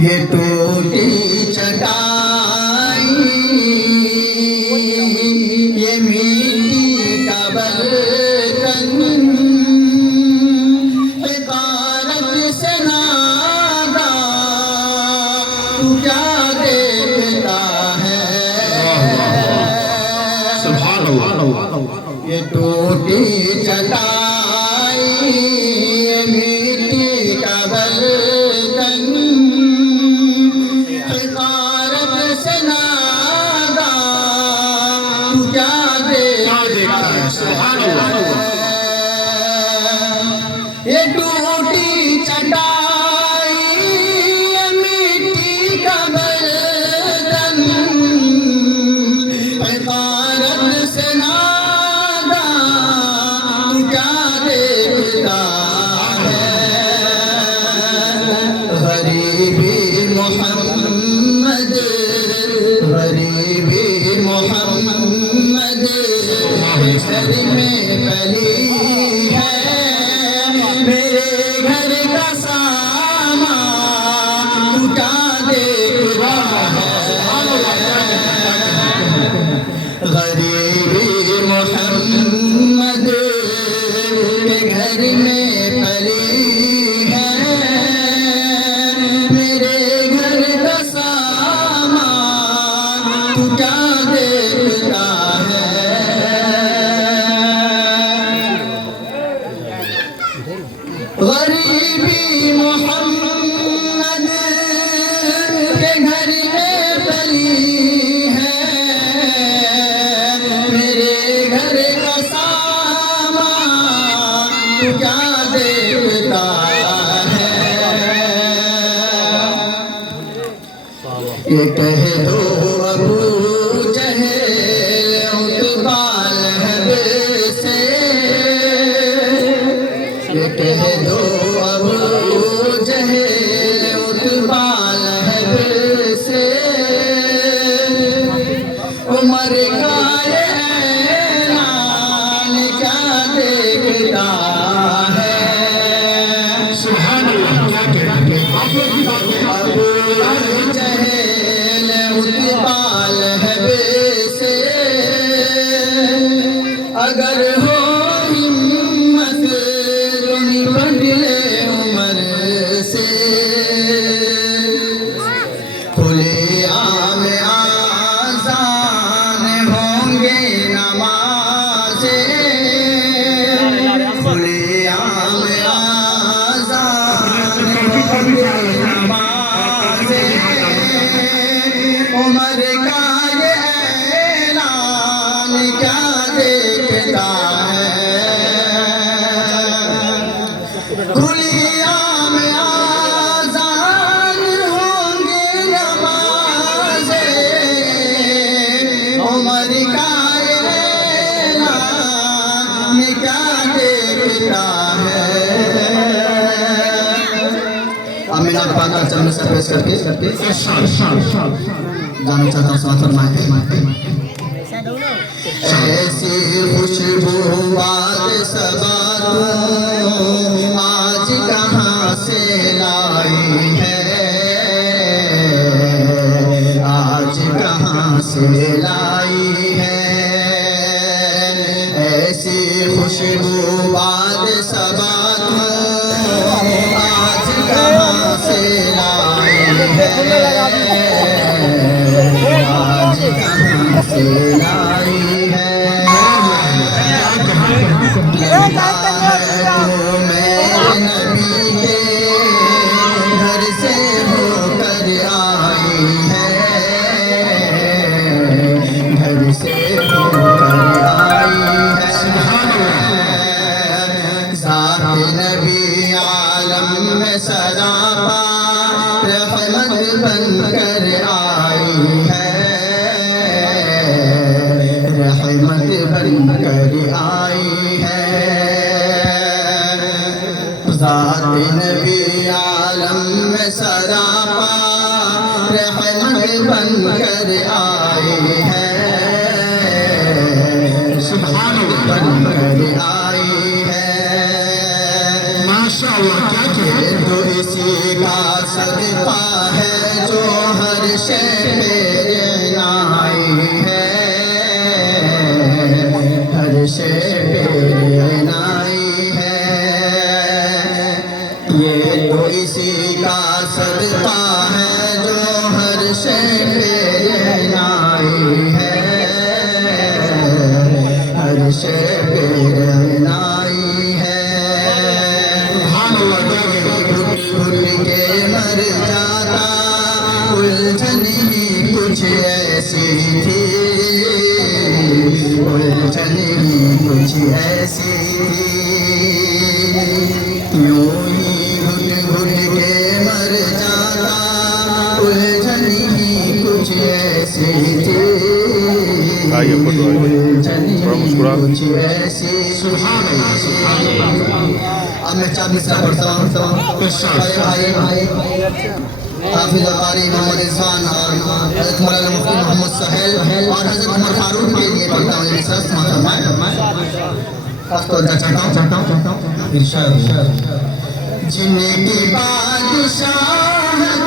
ये टूटी चटाई ये मिट्टी का बर्तन हिकारत से नागा तू क्या देखता है। सुभान अल्लाह। ये टूटी चटाई ये मिट्टी का बर्तन हिकारत से नागा तू क्या देखता है। सुभान अल्लाह। ये टूटी चटाई ये मिट्टी का बर्तन हिकारत से नागा तू क्या देखता है। गरीबी मोहम्मद गरीबी मोहम्मद घर में पली है मेरे घर का सामान तू क्या देखता है। गरीबी मोहम्मद के घर में पली है मेरे घर का सामान तू क्या देखता है। गरीबी मोहम्मद के घर में पली है मेरे घर का सामान तू क्या देखता है। ये कह दो अबू जहल उतबा लहब से ये कह दो अबू जहल उतबा लहब से उमर का ऐलान क्या देखता है। सुभान अल्लाह। क्या कहते हैं अबू जहल उतबा लहब से अगर हो हिम्मत तो निपट ले उमर से। खुले आम आज़ान होंगे नमाज़े खुले आम आज़ान होंगे नमाज़े उमर का ये ऐलान क्या देखता है। खुलिया में आज़ान होंगे नमाज़े उमर का ऐलान क्या देखता है। अमीना पाक का चरण से पेश करके जाना चाहता हूँ साथ फरमाए। ऐसी खुशबू बात सबा आज कहाँ से लाई है। आज कहाँ से लाई है। ऐसी खुशबू बात सबा आज कहाँ से लाई है। आज कहाँ से लाई है। मेरे नबी के घर से होकर आई है। घर से होकर आई है। ज़ात नबी आलम में सरापा रहमत बनकर आई है। रहमत बनकर आई है। ज़ात नबी आलम में सरापा रहमत बनकर आई है। सुभान अल्लाह बनकर आई है। अल्लाह क्या किया तो इसी का सदका है जो हर शय पे आई है, हर शय पे आई है। ये तो इसी का सदका है जो हर शय पे आई है, हर शय पे आई है। भूल के मर जाता उलझन ही कुछ ऐसी थी, उलझन ही कुछ ऐसी थी। यूं ही घुट घुट के मर जाता उलझन ही कुछ ऐसी थी, उलझन ही कुछ ऐसी। सुभान अल्लाह। अब मैं चार मिसरा पढ़ता हूँ। भाई हाफिज़ कारी मोहम्मद इरफान और हज़रत मौलाना मुफ्ती मोहम्मद सुहेल और हज़रत उमर फारूक के लिए पढ़ता हूँ। ये मिसरा चाहता हूँ इरशाद। जिनकी बादशाहत